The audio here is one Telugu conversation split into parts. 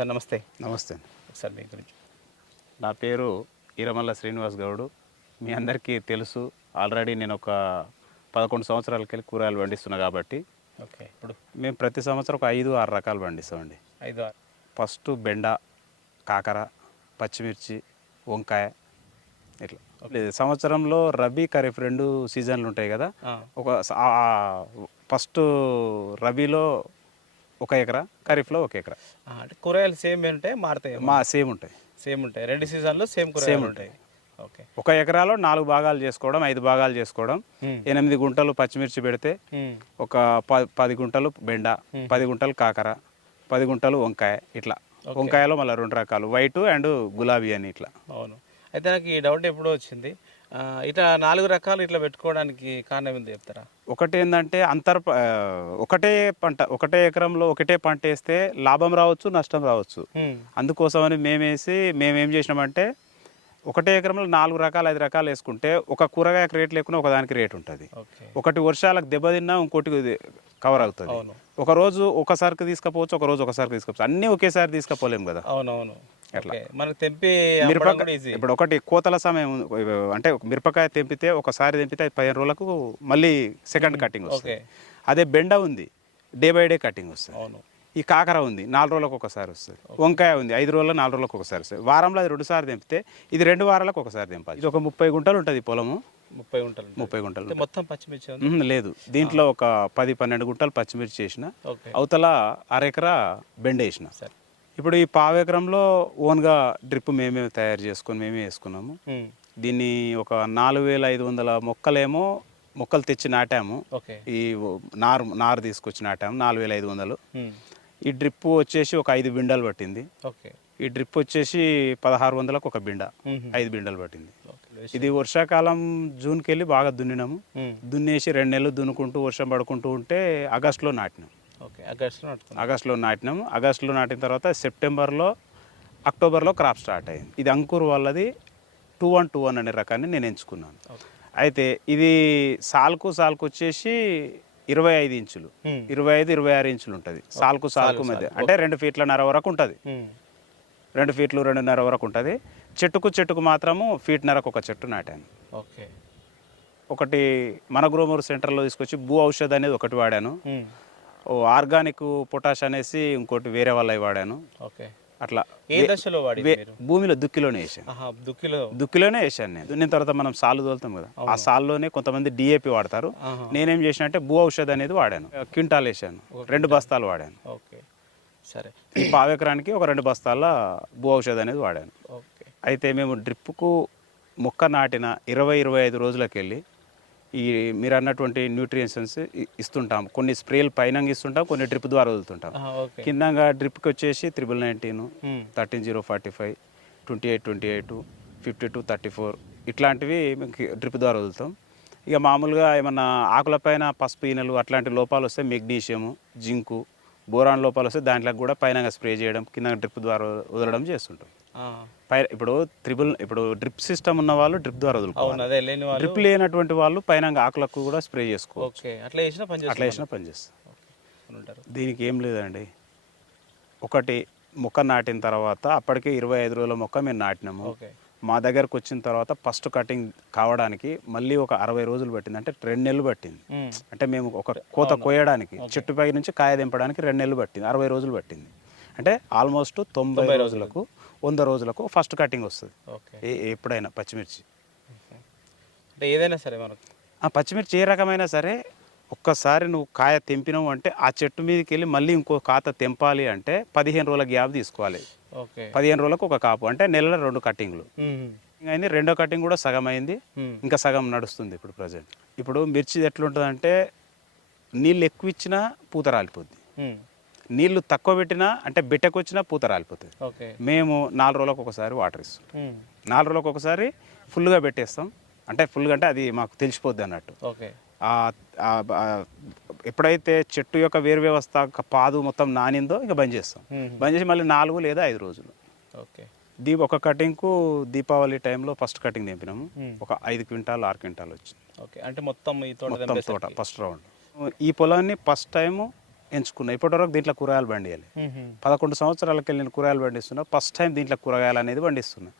సార్ నమస్తే. నమస్తే. సార్ మీ గురించి. నా పేరు ఈరమల్ల శ్రీనివాస్ గౌడ్. మీ అందరికీ తెలుసు ఆల్రెడీ నేను ఒక పదకొండు సంవత్సరాలకెళ్ళి కూరగాయలు పండిస్తున్నా కాబట్టి. ఓకే ఇప్పుడు? మేము ప్రతి సంవత్సరం ఒక ఐదు ఆరు రకాలు పండిస్తామండి. ఐదు ఆరు. ఫస్ట్ బెండ కాకర పచ్చిమిర్చి వంకాయ ఇట్లా. లేదు సంవత్సరంలో రబీ ఖరీఫ్ రెండు సీజన్లు ఉంటాయి కదా. ఒక ఫస్ట్ రబీలో ఒక ఎకరా ఖరీఫ్లో ఒక ఎకరా. అంటే కూరగాయలు సేమ్ ఉంటాయి మారుతాయి మా సేమ్ ఉంటాయి. సేమ్ ఉంటాయి. రెండు సీజన్లో సేమ్ కూరగాయలు ఉంటాయి. ఓకే. ఒక ఎకరాలో నాలుగు భాగాలు చేసుకోవడం ఐదు భాగాలు చేసుకోవడం. ఎనిమిది గుంటలు పచ్చిమిర్చి పెడితే ఉమ్, ఒక ప పది గుంటలు బెండ పది గుంటలు కాకర పది గుంటలు వంకాయ ఇట్లా. వంకాయలో మళ్ళీ రెండు రకాలు వైట్ అండ్ గులాబీ అని ఇట్లా. అవును. అయితే నాకు ఈ డౌట్ ఎప్పుడో వచ్చింది. ఇట్లా నాలుగు రకాలు ఇట్లా పెట్టుకోవడానికి కారణం ఏంది చెప్తారా? ఒకటి ఏంటంటే అంతర్ ఒకటే పంట ఒకటే ఎకరంలో ఒకటే పంట వేస్తే లాభం రావచ్చు నష్టం రావచ్చు. అందుకోసమని మేమేసి మేమేం చేసినామంటే ఒకటే ఎకరంలో నాలుగు రకాలు ఐదు రకాలు వేసుకుంటే ఒక కూరగాయకు రేట్ లేకుండా ఒకదానికి రేట్ ఉంటుంది. ఒకటి వర్షాలకు దెబ్బతిన్నా ఇంకోటి కవర్ అవుతుంది. ఒక రోజు ఒకసారికి తీసుకపోవచ్చు ఒక రోజు ఒకసారికి తీసుకపోవచ్చు. అన్నీ ఒకేసారి తీసుకపోలేము కదా. అవునవును. అట్లా. ఓకే. మనకు తెంపి మిరపకాయ ఇప్పుడు ఒకటి కోతల సమయం. అంటే మిరపకాయ తెంపితే ఒకసారి తెంపితే అది పదిహేను రోజులకు మళ్ళీ సెకండ్ కటింగ్ వస్తుంది. ఓకే. అదే బెండ ఉంది డే బై డే కటింగ్ వస్తుంది. ఈ కాకర ఉంది నాలుగు రోజులకు ఒకసారి వస్తుంది. వంకాయ ఉంది ఐదు రోజులు నాలుగు రోజులకు ఒకసారి వస్తుంది. వారంలో అది రెండు సార్లు తెంపితే ఇది రెండు వారాలకు ఒకసారి తెంపాలి. ఇది ఒక ముప్పై గుంటలు ఉంటుంది పొలము. ముప్పై గుంటలు. ముప్పై గుంటలు మొత్తం పచ్చిమిర్చి లేదు. దీంట్లో ఒక పది పన్నెండు గుంటలు పచ్చిమిర్చి చేసిన ఓకే. అవతల అరెకరా బెండ వేసిన. సరే. ఇప్పుడు ఈ పావు ఎకరంలో ఓన్గా డ్రిప్ మేమే తయారు చేసుకొని మేమే వేసుకున్నాము. దీన్ని ఒక నాలుగు వేల ఐదు వందల మొక్కలేమో మొక్కలు తెచ్చి నాటాము. ఓకే. ఈ నారు నారు తీసుకొచ్చి నాటాము నాలుగు వేల ఐదు వందలు ఈ డ్రిప్ వచ్చేసి ఒక ఐదు బిండాలు పట్టింది. ఈ డ్రిప్ వచ్చేసి పదహారు వందలకు ఒక బిండ. ఐదు బిండలు పట్టింది. ఇది వర్షాకాలం జూన్కి వెళ్ళి బాగా దున్నినాము. దున్నేసి రెండు నెలలు దున్నుకుంటూ వర్షం పడుకుంటూ ఉంటే ఆగస్టులో నాటినాం. ఆగస్టులో నాటినాము. ఆగస్టులో నాటిన తర్వాత సెప్టెంబర్లో అక్టోబర్లో క్రాప్ స్టార్ట్ అయింది. ఇది అంకుర్ వాళ్ళది టూ వన్ టూ వన్ అనే రకాన్ని నేను ఎంచుకున్నాను. అయితే ఇది సాల్కు సాల్కు వచ్చేసి ఇరవై ఐదు ఇంచులు. ఇరవై ఐదు ఇరవై ఆరు ఇంచులు ఉంటుంది. సాల్కు సాల్కు మధ్య. అంటే రెండు ఫీట్లన్నర వరకు ఉంటుంది. రెండు ఫీట్లు రెండున్నర వరకు ఉంటుంది. చెట్టుకు చెట్టుకు మాత్రము ఫీట్నరకు ఒక చెట్టు నాటాను. ఓకే. ఒకటి మన గ్రోమర్ సెంటర్లో తీసుకొచ్చి భూ ఔషధ అనేది ఒకటి వాడాను. ఓ ఆర్గానిక్ పొటాష్ అనేసి ఇంకోటి వేరే వాళ్ళవి వాడాను. ఓకే. అట్లా ఏ దశలో వాడి భూమిలో దుక్కిలోనే వేసాను. దుక్కిలో. దుక్కిలోనే వేసాను నేను. దున్నిన తర్వాత మనం సాలు తోలుతాం కదా ఆ సాల్లోనే కొంతమంది డిఏపి వాడతారు. నేనేం చేసిన అంటే భూ ఔషధ అనేది వాడాను. క్వింటాల్ వేసాను. రెండు బస్తాలు వాడాను. ఓకే. సరే. పావెకరానికి ఒక రెండు బస్తాల భూ ఔషధ అనేది వాడాను. ఓకే. అయితే మేము డ్రిప్కు మొక్క నాటిన ఇరవై ఇరవై ఐదు రోజులకి వెళ్ళి ఈ మీరు అన్నటువంటి న్యూట్రియంట్స్ ఇస్తుంటాం. కొన్ని స్ప్రేలు పైన ఇస్తుంటాం కొన్ని డ్రిప్ ద్వారా వదులుతుంటాం. కిందంగా డ్రిప్కి వచ్చేసి triple nineteen thirteen zero forty five twenty eight twenty eight fifty two thirty four ఇట్లాంటివి మేము డ్రిప్ ద్వారా వదులుతాం. ఇక మామూలుగా ఏమన్నా ఆకులపైన పసుపు ఈనెలు అట్లాంటి లోపాలు వస్తే మెగ్నీషియము జింకు బోరాన్ లోపాలు వస్తే దాంట్లో కూడా పైన స్ప్రే చేయడం కింద డ్రిప్ ద్వారా వదలడం చేస్తుంటాం. ఆ, పై ఇప్పుడు త్రిబుల్ ఇప్పుడు డ్రిప్ సిస్టమ్ ఉన్న వాళ్ళు డ్రిప్ ద్వారా వదులుకోవాలి. అదే లేని వాళ్ళు డ్రిప్ లేనటువంటి వాళ్ళు పైన ఆకులకు కూడా స్ప్రే చేసుకోవాలి ఓకే అట్లా చేసినా పని అట్లా చేస్తారు. వేసినా దీనికి ఏం లేదండి. ఒకటి మొక్క నాటిన తర్వాత అప్పటికే ఇరవై ఐదు రోజుల మొక్క మేము నాటినాము. మా దగ్గరకు వచ్చిన తర్వాత ఫస్ట్ కటింగ్ కావడానికి మళ్ళీ ఒక అరవై రోజులు పట్టింది. అంటే రెండు నెలలు పట్టింది. అంటే మేము ఒక కోత కోయడానికి చెట్టు పై నుంచి కాయ దింపడానికి రెండు నెలలు పట్టింది. అరవై రోజులు పట్టింది. అంటే ఆల్మోస్ట్ తొంభై రోజులకు వంద రోజులకు ఫస్ట్ కటింగ్ వస్తుంది. ఎప్పుడైనా పచ్చిమిర్చి. అంటే ఏదైనా సరే మనకు. ఆ పచ్చిమిర్చి ఏ రకమైనా సరే ఒక్కసారి నువ్వు కాయ తెంపినావు అంటే ఆ చెట్టు మీదకి వెళ్ళి మళ్ళీ ఇంకో కాత తెంపాలి అంటే పదిహేను రోజుల గ్యాప్ తీసుకోవాలి. పదిహేను రోజులకు ఒక కాపు అంటే నెలలో రెండు కటింగ్లు. అయింది రెండో కటింగ్ కూడా సగం అయింది ఇంకా సగం నడుస్తుంది ఇప్పుడు ప్రజెంట్. ఇప్పుడు మిర్చి ఎట్లుంటుందంటే నీళ్ళు ఎక్కువ ఇచ్చినా పూత రాలిపోద్ది. నీళ్ళు తక్కువ పెట్టినా అంటే బిట్టకు వచ్చినా పూత రాలిపోతుంది. మేము నాలుగు రోజులకు ఒకసారి వాటర్ ఇస్తాం. నాలుగు రోజులకు ఒకసారి ఫుల్గా పెట్టేస్తాం. అంటే ఫుల్గా అంటే అది మాకు తెలిసిపోద్ది అన్నట్టు. ఎప్పుడైతే చెట్టు యొక్క వేరు వ్యవస్థ పాదు మొత్తం నానిందో ఇంకా బంద్ చేస్తాం. బంద్ చేసి మళ్ళీ నాలుగు లేదా ఐదు రోజులు. ఓకే. దీప్ ఒక కటింగ్కు దీపావళి టైంలో ఫస్ట్ కటింగ్ తెంపినాము ఉమ్, ఒక ఐదు క్వింటాల్ ఆరు క్వింటాల్ వచ్చింది. ఓకే. అంటే మొత్తం ఈ మొత్తం. తోట ఫస్ట్ రౌండ్. ఈ పొలాన్ని ఫస్ట్ టైము ఎంచుకున్నా. ఇప్పటివరకు దీంట్లో కూరగాయలు పండియాలి. పదకొండు సంవత్సరాలకి వెళ్ళిన కూరగాయలు పండిస్తున్నా. ఫస్ట్ టైం దీంట్లో కూరగాయలు అనేది పండిస్తున్నా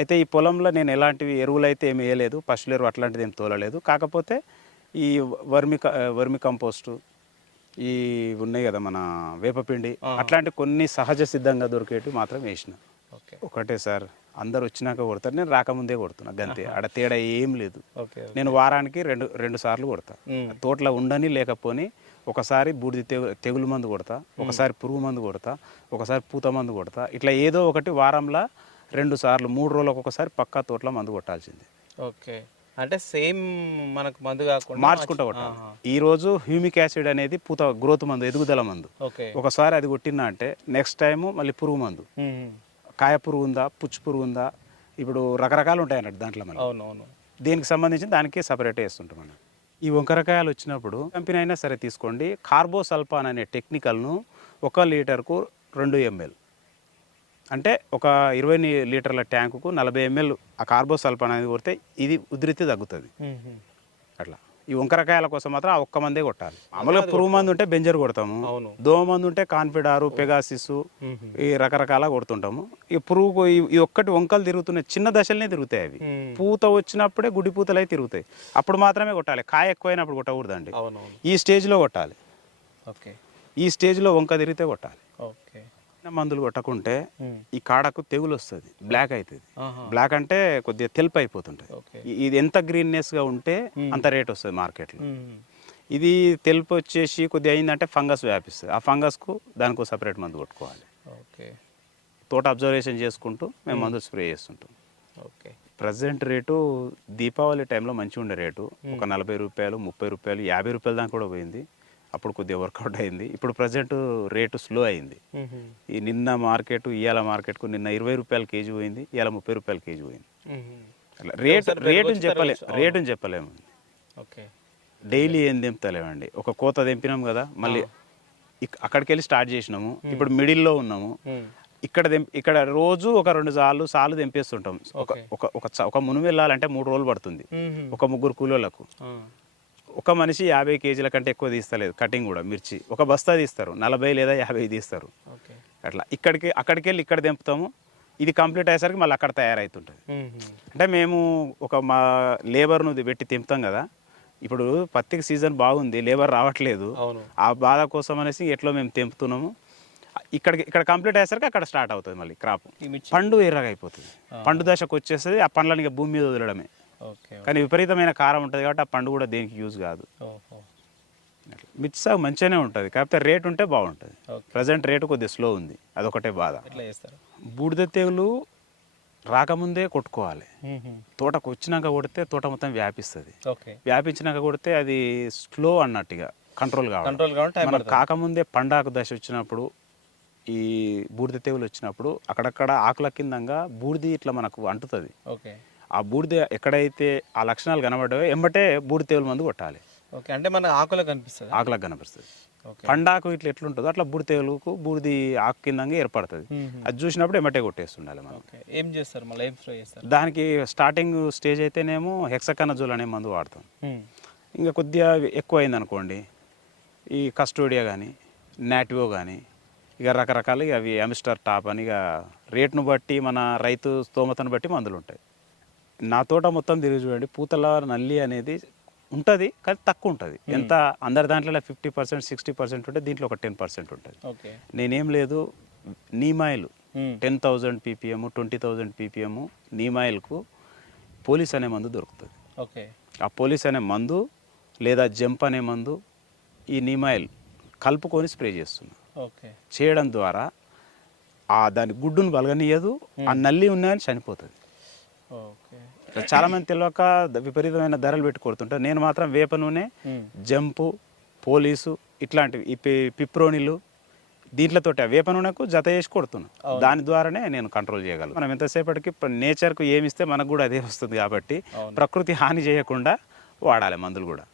అయితే ఈ పొలంలో నేను ఎలాంటివి ఎరువులు అయితే ఏమి వేయలేదు పశువుల ఎరువు అట్లాంటిది ఏం తోలలేదు. కాకపోతే ఈ వర్మి వర్మి కంపోస్టు ఈ ఉన్నాయి కదా మన వేపపిండి అట్లాంటి కొన్ని సహజ సిద్ధంగా దొరికేటివి మాత్రం వేసిన. ఓకే. ఒకటే సార్ అందరు వచ్చినాక కొడతారు. నేను రాకముందే కొడుతున్నా గంతే. ఆడ తేడా ఏం లేదు. నేను వారానికి రెండు రెండు సార్లు కొడతా. తోటలో ఉండని లేకపోని ఒకసారి బూడిద తెగు తెగులు మందు కొడతా ఒకసారి పురుగు మందు కొడతా ఒకసారి పూత మందు కొడతా. ఇట్లా ఏదో ఒకటి వారంలో రెండు సార్లు మూడు రోజులకు ఒకసారి పక్కా తోటలో మందు కొట్టాల్సిందే. ఓకే. అంటే సేమ్ మనకు మందు కాకుండా మార్చుకుంటా కొట్టాలి. ఈ రోజు హ్యూమిక్ యాసిడ్ అనేది పూత గ్రోత్ మందు ఎదుగుదల మందు. ఒకసారి అది కొట్టినా అంటే నెక్స్ట్ టైం మళ్ళీ పురుగు మందు. కాయ పురుగు ఉందా పుచ్చు పురుగు ఉందా ఇప్పుడు రకరకాలు ఉంటాయి అన్నట్టు దాంట్లో మళ్ళీ అవును దీనికి సంబంధించి దానికి సపరేట్ వేస్తుంటాం మనం. ఈ వంకరకాయలు వచ్చినప్పుడు కంపెనీ అయినా సరే తీసుకోండి. కార్బోసల్ఫాన్ అనే టెక్నికల్ను ఒక లీటర్కు రెండు ఎంఎల్. అంటే ఒక ఇరవై లీటర్ల ట్యాంకుకు నలభై ఎంఎల్ ఆ కార్బోసల్ఫాన్ అనేది కొడితే ఇది ఉధృతి తగ్గుతుంది. అట్లా. ఈ వంకరకాయల కోసం మాత్రం ఆ ఒక్క మందే కొట్టాలి. మామూలుగా పురుగు మందు ఉంటే బెంజర్ కొడతాము. అవును. దోమ మందు ఉంటే కాన్ఫిడారు పెగాసిస్. ఈ రకరకాల కొడుతుంటాము. ఈ పురుగు ఈ- ఒక్కటి వంకలు తిరుగుతున్నాయి చిన్న దశలనే తిరుగుతాయి అవి. పూత వచ్చినప్పుడే గుడి పూతలు అయితే తిరుగుతాయి. అప్పుడు మాత్రమే కొట్టాలి. కాయ ఎక్కువైనప్పుడు కొట్టకూడదండి. ఈ స్టేజ్లో కొట్టాలి. ఓకే. ఈ స్టేజ్లో వంక తిరిగితే కొట్టాలి. ఓకే. మందులు కొట్టకుంటే. ఈ కాడకు తెగులు వస్తుంది బ్లాక్ అవుతుంది. బ్లాక్ అంటే కొద్దిగా తెలుపు అయిపోతుంటుంది. ఇది ఎంత గ్రీన్నెస్గా ఉంటే అంత రేట్ వస్తుంది మార్కెట్లో. ఇది తెలుపు వచ్చేసి కొద్దిగా అయిందంటే ఫంగస్ వ్యాపిస్తుంది. ఆ ఫంగస్కు దానికి సపరేట్ మందు కొట్టుకోవాలి. ఓకే. తోట అబ్జర్వేషన్ చేసుకుంటూ మేము మందు స్ప్రే చేస్తుంటాం. ఓకే. ప్రజెంట్ రేటు దీపావళి టైంలో మంచిగా ఉండే రేటు ఒక నలభై రూపాయలు ముప్పై రూపాయలు యాభై రూపాయల దాకా కూడా పోయింది. అప్పుడు కొద్దిగా వర్కౌట్ అయింది ఇప్పుడు ప్రజెంట్ రేటు స్లో అయింది. ఈ నిన్న మార్కెట్ ఇవాళ మార్కెట్కు నిన్న ఇరవై రూపాయలు కేజీ పోయింది ఇవాళ ముప్పై రూపాయలు కేజీ పోయింది. అట్లా రేటు రేటుని పెరగొచ్చు, చెప్పలే పెరగొచ్చు. రేటుని చెప్పలేము ఓకే డైలీ ఏం దింపుతలేమండి ఒక కోత దింపినాం కదా మళ్ళీ అక్కడికి వెళ్ళి స్టార్ట్ చేసినాము ఇప్పుడు మిడిల్లో ఉన్నాము. ఇక్కడ ఇక్కడ రోజు ఒక రెండు సార్లు సార్లు తెంపేస్తుంటాం ఒక. ఒక ఒక మును వెళ్ళాలంటే మూడు రోజులు పడుతుంది. ఒక ముగ్గురు కూలోళ్ళకు ఆ. ఒక మనిషి యాభై కేజీల కంటే ఎక్కువ తీస్తలేదు కటింగ్ కూడా మిర్చి. ఒక బస్తా తీస్తారు నలభై లేదా యాభై తీస్తారు. అట్లా. ఇక్కడికి అక్కడికి వెళ్ళి ఇక్కడ తెంపుతాము. ఇది కంప్లీట్ అయ్యేసరికి మళ్ళీ అక్కడ తయారవుతుంటుంది. అంటే మేము ఒక మా లేబర్ను పెట్టి తెంపుతాం కదా. ఇప్పుడు పత్తికి సీజన్ బాగుంది లేబర్ రావట్లేదు. ఆ బాధ కోసం అనేసి ఎట్లా మేము తెంపుతున్నాము. ఇక్కడికి ఇక్కడ కంప్లీట్ అయ్యేసరికి అక్కడ స్టార్ట్ అవుతుంది మళ్ళీ క్రాప్. పండు ఎర్రగా అయిపోతుంది. పండు దశకు వచ్చేస్తుంది ఆ పండ్లను భూమి మీద వదలడమే. కానీ విపరీతమైన కారం ఉంటుంది కాబట్టి ఆ పండు కూడా దేనికి యూజ్ కాదు. మిర్చి సాగు మంచిగానే ఉంటుంది కాకపోతే రేట్ ఉంటే బాగుంటుంది. ప్రజెంట్ రేటు కొద్దిగా స్లో ఉంది అదొకటే బాధ. బూడిద తెగులు రాకముందే కొట్టుకోవాలి. తోటకు వచ్చినాక కొడితే తోట మొత్తం వ్యాపిస్తుంది. వ్యాపించినాక కొడితే అది స్లో అన్నట్టుగా కంట్రోల్ కావాలి. కంట్రోల్ మనం కాకముందే పండాకు దశ వచ్చినప్పుడు ఈ బూడిద తెగులు వచ్చినప్పుడు అక్కడక్కడ ఆకుల కిందంగా బూడిది ఇట్లా మనకు అంటుతుంది. ఆ బూడిద ఎక్కడైతే ఆ లక్షణాలు కనబడ్డాయో ఎంబటే బూడిద తెగులు మందు కొట్టాలి. ఓకే అంటే మన ఆకులో కనిపిస్తుంది? ఆకులకు కనిపిస్తుంది. పండాకు ఇట్లా ఎట్లుంటుందో అట్లా బూడిద తెగులుకు బూడిది ఆకు కిందంగా ఏర్పడుతుంది. అది చూసినప్పుడు ఎమ్మటే కొట్టేస్తుండాలి మనం. ఏం చేస్తారు మళ్ళీ? ఏం స్ప్రే చేస్తారు? దానికి స్టార్టింగ్ స్టేజ్ అయితేనేమో హెక్సకనజోల్ అనే మందు వాడతాం. ఇంకా కొద్దిగా ఎక్కువ అయింది అనుకోండి ఈ కస్టోడియా కానీ నాటివో కానీ ఇక రకరకాలు ఇక అవి అమిస్టర్ టాప్ అని ఇక రేట్ను బట్టి మన రైతు స్తోమతను బట్టి మందులు ఉంటాయి నా తోట మొత్తం తిరిగి చూడండి. పూతల నల్లి అనేది ఉంటుంది కానీ తక్కువ ఉంటుంది. ఎంత అందరి దాంట్లో ఫిఫ్టీ పర్సెంట్ సిక్స్టీ పర్సెంట్ ఉంటే దీంట్లో ఒక టెన్ పర్సెంట్ ఉంటుంది. నేనేం లేదు neem oil. Ten thousand PPM twenty thousand PPM నీమాయిల్కు police అనే మందు దొరుకుతుంది. ఓకే. ఆ పోలీస్ అనే మందు లేదా జంప్ అనే మందు ఈ నిమాయిల్ కలుపుకొని స్ప్రే చేస్తున్నా. ఓకే. చేయడం ద్వారా ఆ దాని గుడ్డును బలగనీయదు ఆ నల్లి ఉన్నాయని చనిపోతుంది. చాలా మంది తెలియక విపరీతమైన ధరలు పెట్టి కొడుతుంటారు. నేను మాత్రం వేప నూనె. జంపు పోలీసు ఇట్లాంటివి ఈ పిప్రోనిలు దీంట్లతోటి ఆ వేప నూనెకు జత చేసి కొడుతున్నాను దాని ద్వారానే నేను కంట్రోల్ చేయగలను. మనం ఎంతసేపటికి నేచర్కు ఏమిస్తే మనకు కూడా అదే వస్తుంది కాబట్టి. ప్రకృతి హాని చేయకుండా వాడాలి మందులు కూడా.